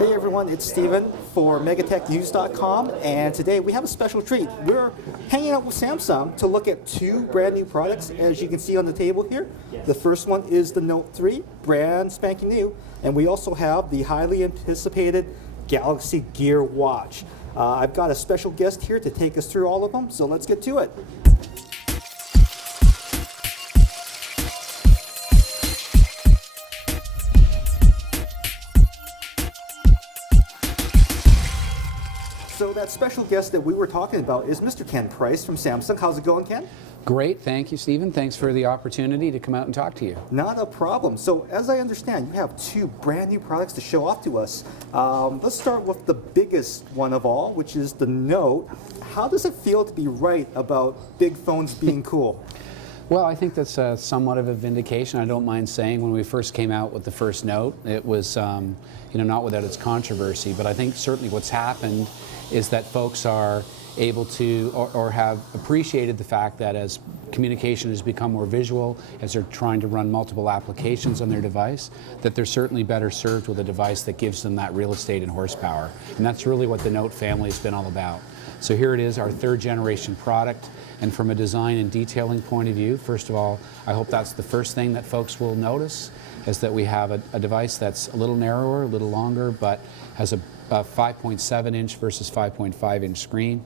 Hey everyone, it's Steven for MEGATechNews.com, and today we have a special treat. We're hanging out with Samsung to look at two brand new products, as you can see on the table here. The first one is the Note 3, brand spanking new, and we also have the highly anticipated Galaxy Gear Watch. I've got a special guest here to take us through all of them, so let's get to it. So that special guest that we were talking about is Mr. Ken Price from Samsung. How's it going, Ken? Great, thank you, Stephen. Thanks for the opportunity to come out and talk to you. Not a problem. So as I understand, you have two brand new products to show off to us. Let's start with the biggest one of all, which is the Note. How does it feel to be right about big phones being cool? Well, I think that's somewhat of a vindication. I don't mind saying when we first came out with the first Note, it was not without its controversy, but I think certainly what's happened is that folks are able to or have appreciated the fact that as communication has become more visual, as they're trying to run multiple applications on their device, that they're certainly better served with a device that gives them that real estate and horsepower. And that's really what the Note family has been all about. So here it is, our third generation product. And from a design and detailing point of view, first of all, I hope that's the first thing that folks will notice, is that we have a device that's a little narrower, a little longer, but has a 5.7 inch versus 5.5 inch screen,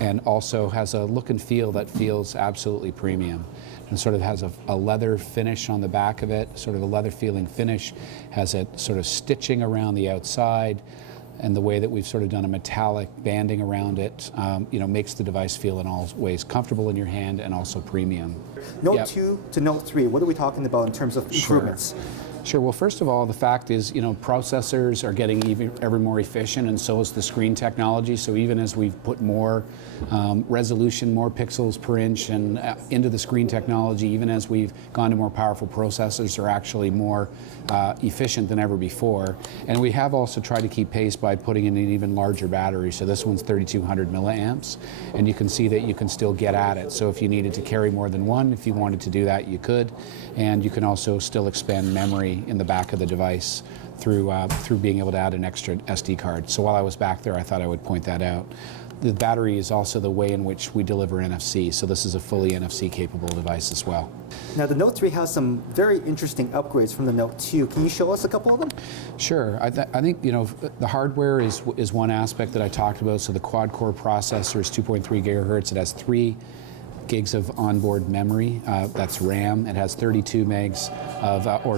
and also has a look and feel that feels absolutely premium. And sort of has a leather finish on the back of it, sort of a leather feeling finish, has a sort of stitching around the outside, and the way that we've sort of done a metallic banding around it, makes the device feel in all ways comfortable in your hand and also premium. Note 2 to Note 3, what are we talking about in terms of improvements? Sure. Well, first of all, the fact is, processors are getting ever more efficient, and so is the screen technology. So even as we've put more resolution, more pixels per inch, and into the screen technology, even as we've gone to more powerful processors, are actually more efficient than ever before. And we have also tried to keep pace by putting in an even larger battery. So this one's 3,200 milliamps, and you can see that you can still get at it. So if you needed to carry more than one, if you wanted to do that, you could, and you can also still expand memory in the back of the device through being able to add an extra SD card. So while I was back there, I thought I would point that out. The battery is also the way in which we deliver NFC, so this is a fully NFC capable device as well. Now the Note 3 has some very interesting upgrades from the Note 2. Can you show us a couple of them? Sure. I think the hardware is one aspect that I talked about. So the quad-core processor is 2.3 gigahertz. It has 3 gigs of onboard memory, that's RAM. It has 32 megs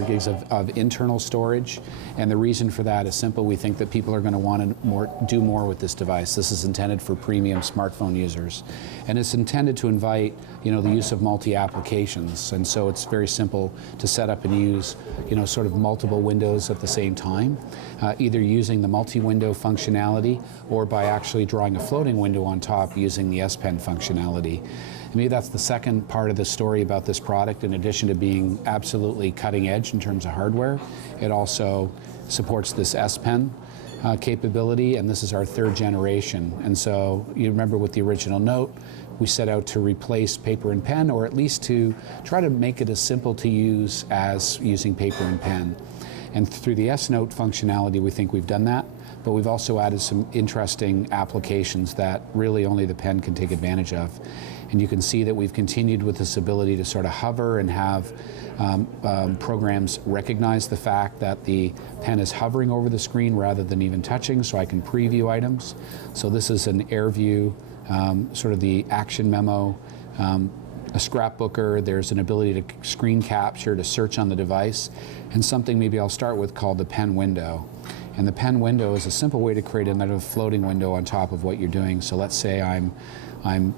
gigs of internal storage, and the reason for that is simple. We think that people are going to want to do more with this device. This is intended for premium smartphone users, and it's intended to invite the use of multi-applications, and so it's very simple to set up and use sort of multiple windows at the same time, either using the multi-window functionality or by actually drawing a floating window on top using the S Pen functionality. To me, that's the second part of the story about this product. In addition to being absolutely cutting edge in terms of hardware, it also supports this S Pen capability, and this is our third generation. And so you remember with the original Note, we set out to replace paper and pen, or at least to try to make it as simple to use as using paper and pen. And through the S Note functionality, we think we've done that, but we've also added some interesting applications that really only the pen can take advantage of. And you can see that we've continued with this ability to sort of hover and have programs recognize the fact that the pen is hovering over the screen rather than even touching, so I can preview items. So this is an air view, sort of the action memo, a scrapbooker. There's an ability to screen capture, to search on the device, and something maybe I'll start with called the pen window. And the pen window is a simple way to create another floating window on top of what you're doing. So let's say I'm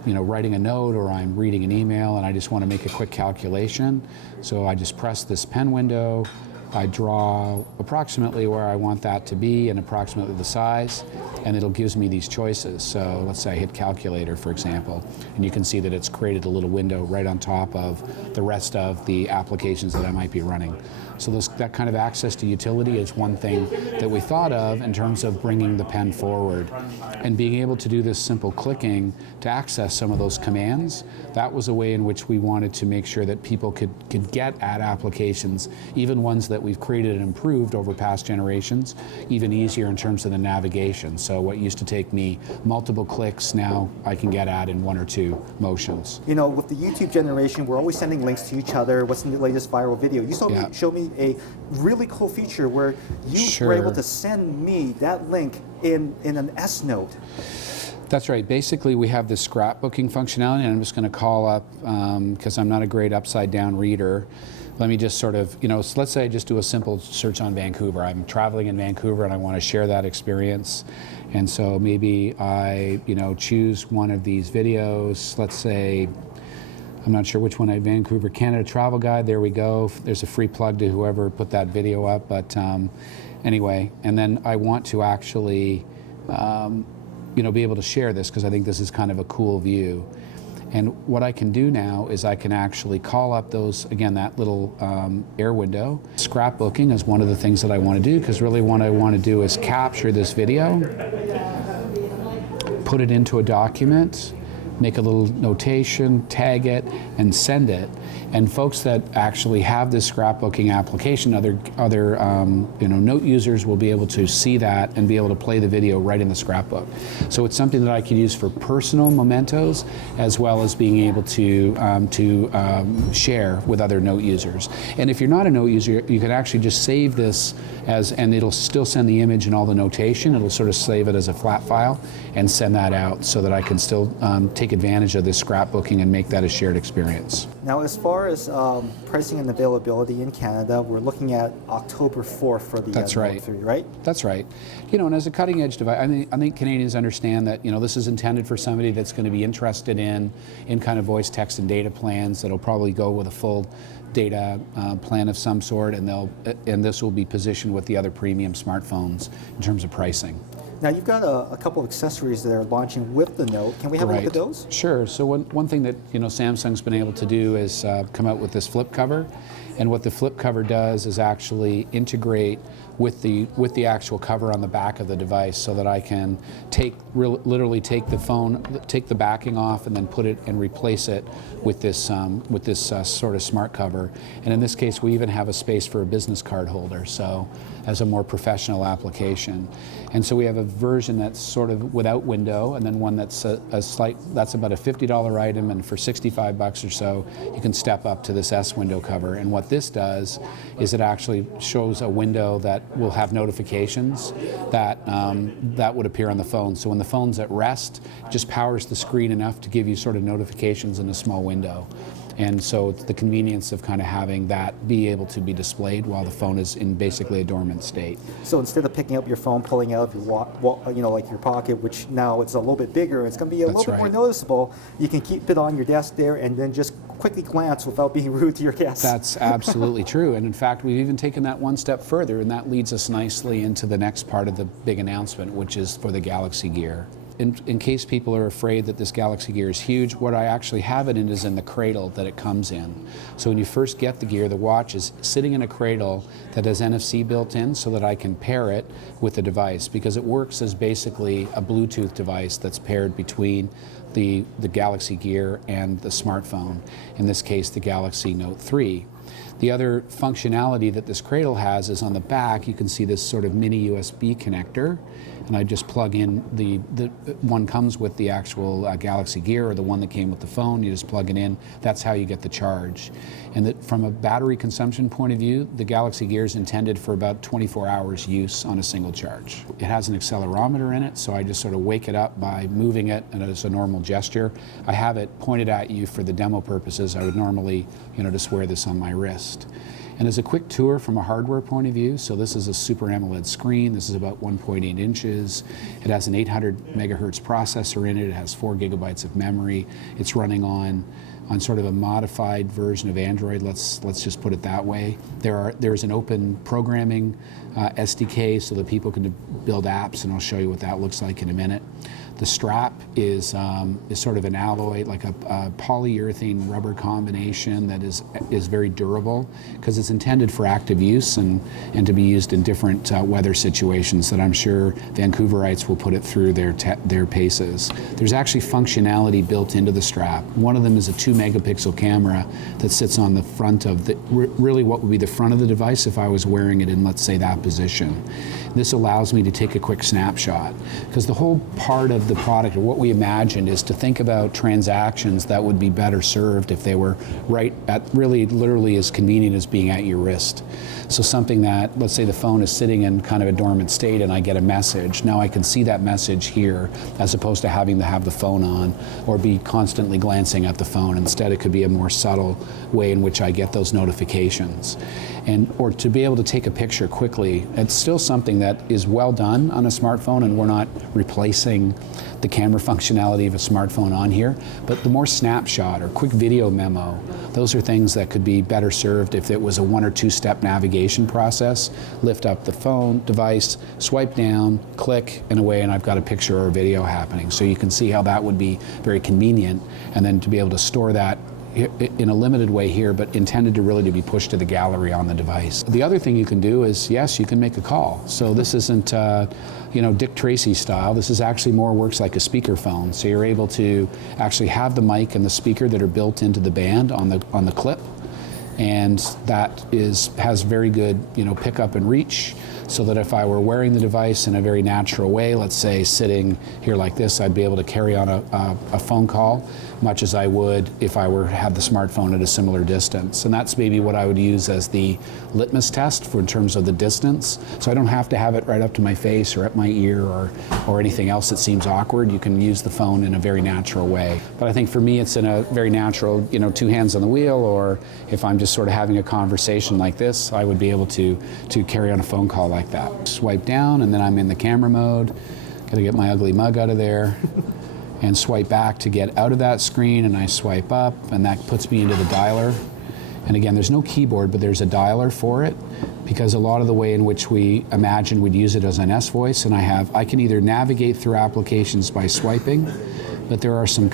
writing a note, or I'm reading an email, and I just want to make a quick calculation. So I just press this pen window, I draw approximately where I want that to be and approximately the size, and it'll gives me these choices. So let's say I hit calculator, for example, and you can see that it's created a little window right on top of the rest of the applications that I might be running. So that kind of access to utility is one thing that we thought of in terms of bringing the pen forward. And being able to do this simple clicking to access some of those commands, that was a way in which we wanted to make sure that people could get at applications, even ones that that we've created and improved over past generations, even easier in terms of the navigation. So what used to take me multiple clicks, now I can get at in 1 or 2 motions. You know, with the YouTube generation, we're always sending links to each other. What's the latest viral video? You showed me a really cool feature where you were able to send me that link in an S note. That's right. Basically, we have this scrapbooking functionality, and I'm just going to call up, because I'm not a great upside down reader. Let me just sort of, so let's say I just do a simple search on Vancouver. I'm traveling in Vancouver and I want to share that experience. And so maybe I, choose one of these videos. Let's say, I'm not sure which one Vancouver, Canada Travel Guide. There we go. There's a free plug to whoever put that video up. But anyway, and then I want to actually, be able to share this because I think this is kind of a cool view. And what I can do now is I can actually call up those, again, that little air window. Scrapbooking is one of the things that I want to do, because really what I want to do is capture this video, put it into a document, make a little notation, tag it, and send it. And folks that actually have this scrapbooking application, other note users will be able to see that and be able to play the video right in the scrapbook. So it's something that I can use for personal mementos, as well as being able to share with other note users. And if you're not a note user, you can actually just save this and it'll still send the image and all the notation. It'll sort of save it as a flat file and send that out so that I can still take advantage of this scrapbooking and make that a shared experience. Now, as far as pricing and availability in Canada, we're looking at October 4th for the That's right. Note 3, right? That's right. And as a cutting edge device, I think Canadians understand that this is intended for somebody that's going to be interested in kind of voice, text, and data plans that'll probably go with a full data plan of some sort, and this will be positioned with the other premium smartphones in terms of pricing. Now, you've got a couple of accessories that are launching with the Note. Can we have a look at those? Sure. So one thing that Samsung's been able to do is come out with this flip cover, and what the flip cover does is actually integrate with the actual cover on the back of the device, so that I can literally take the phone, take the backing off, and then put it and replace it with this sort of smart cover. And in this case, we even have a space for a business card holder, so as a more professional application. And so we have a version that's sort of without window, and then one that's that's about a $50 item, and for 65 bucks or so, you can step up to this S window cover. And what this does is it actually shows a window that will have notifications that would appear on the phone. So when the phone's at rest, it just powers the screen enough to give you sort of notifications in a small window. And so it's the convenience of kind of having that be able to be displayed while the phone is in basically a dormant state. So instead of picking up your phone, pulling out of your like your pocket, which now it's a little bit bigger, it's going to be a little bit more noticeable. You can keep it on your desk there and then just quickly glance without being rude to your guests. That's absolutely true. And in fact, we've even taken that one step further, and that leads us nicely into the next part of the big announcement, which is for the Galaxy Gear. In case people are afraid that this Galaxy Gear is huge, what I actually have it in is in the cradle that it comes in. So when you first get the Gear, the watch is sitting in a cradle that has NFC built in, so that I can pair it with the device, because it works as basically a Bluetooth device that's paired between the Galaxy Gear and the smartphone, in this case the Galaxy Note 3. The other functionality that this cradle has is on the back. You can see this sort of mini USB connector, and I just plug in the one comes with the actual Galaxy Gear, or the one that came with the phone. You just plug it in. That's how you get the charge. And that from a battery consumption point of view, the Galaxy Gear is intended for about 24 hours use on a single charge. It has an accelerometer in it, so I just sort of wake it up by moving it, and it's a normal gesture. I have it pointed at you for the demo purposes. I would normally, just wear this on my wrist. And as a quick tour from a hardware point of view, so this is a Super AMOLED screen. This is about 1.8 inches. It has an 800 megahertz processor in it. It has 4 gigabytes of memory. It's running on sort of a modified version of Android. Let's just put it that way. There's an open programming SDK, so that people can build apps, and I'll show you what that looks like in a minute. The strap is sort of an alloy, like a polyurethane rubber combination that is very durable because it's intended for active use and to be used in different weather situations that I'm sure Vancouverites will put it through their paces. There's actually functionality built into the strap. One of them is a 2-megapixel camera that sits on the front of really what would be the front of the device if I was wearing it in, let's say, that position. This allows me to take a quick snapshot because the whole part of the product, or what we imagined, is to think about transactions that would be better served if they were right at really literally as convenient as being at your wrist. So something that, let's say the phone is sitting in kind of a dormant state and I get a message. Now I can see that message here as opposed to having to have the phone on or be constantly glancing at the phone. Instead, it could be a more subtle way in which I get those notifications. Or to be able to take a picture quickly. It's still something that is well done on a smartphone, and we're not replacing the camera functionality of a smartphone on here, but the more snapshot or quick video memo, those are things that could be better served if it was a 1 or 2 step navigation process. Lift up the phone device, swipe down, click, and away, and I've got a picture or a video happening. So you can see how that would be very convenient, and then to be able to store that in a limited way here, but intended to really to be pushed to the gallery on the device. The other thing you can do is, yes, you can make a call. So this isn't, Dick Tracy style. This is actually more works like a speakerphone. So you're able to actually have the mic and the speaker that are built into the band on the clip, and that has very good, pickup and reach. So that if I were wearing the device in a very natural way, let's say sitting here like this, I'd be able to carry on a phone call, much as I would if I had the smartphone at a similar distance. And that's maybe what I would use as the litmus test in terms of the distance. So I don't have to have it right up to my face or at my ear or anything else that seems awkward. You can use the phone in a very natural way. But I think for me, it's in a very natural, 2 hands on the wheel, or if I'm just sort of having a conversation like this, I would be able to carry on a phone call like that. Swipe down, and then I'm in the camera mode. Gotta get my ugly mug out of there. And swipe back to get out of that screen, and I swipe up, and that puts me into the dialer. And again, there's no keyboard, but there's a dialer for it, because a lot of the way in which we imagine we'd use it as an S-voice, and I can either navigate through applications by swiping, but there are some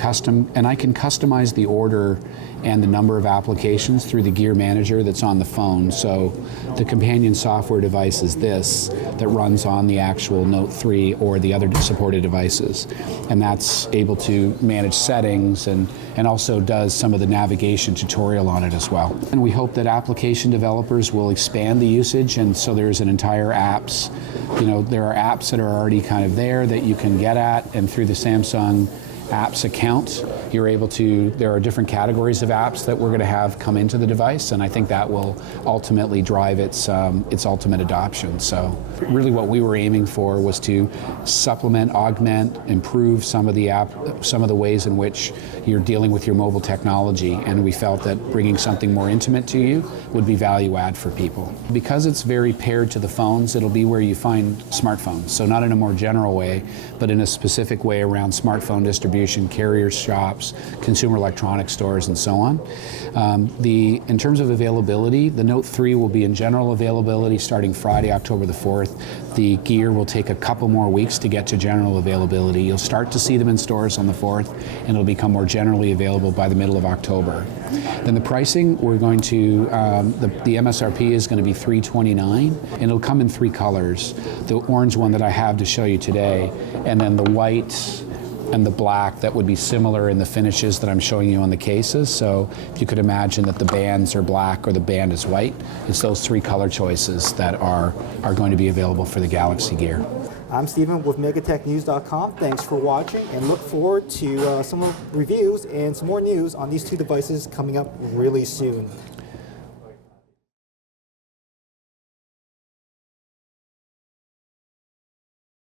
and I can customize the order and the number of applications through the gear manager that's on the phone. So the companion software device is this, that runs on the actual Note 3 or the other supported devices. And that's able to manage settings and also does some of the navigation tutorial on it as well. And we hope that application developers will expand the usage, and so there's an entire apps, there are apps that are already kind of there that you can get at, and through the Samsung apps account, there are different categories of apps that we're going to have come into the device, and I think that will ultimately drive its ultimate adoption. So really what we were aiming for was to supplement, augment, improve some of the ways in which you're dealing with your mobile technology, and we felt that bringing something more intimate to you would be value add for people. Because it's very paired to the phones, it'll be where you find smartphones. So not in a more general way, but in a specific way around smartphone distribution, carrier shops, consumer electronics stores, and so on. In terms of availability, the Note 3 will be in general availability starting Friday, October the 4th. The Gear will take a couple more weeks to get to general availability. You'll start to see them in stores on the 4th, and it'll become more generally available by the middle of October. Then the pricing, we're going to, the MSRP is going to be $329, and it'll come in 3 colors. The orange one that I have to show you today, and then the white and the black that would be similar in the finishes that I'm showing you on the cases. So if you could imagine that the bands are black or the band is white, it's those 3 color choices that are going to be available for the Galaxy Gear. I'm Stephen with MEGATechNews.com. Thanks for watching, and look forward to some reviews and some more news on these 2 devices coming up really soon.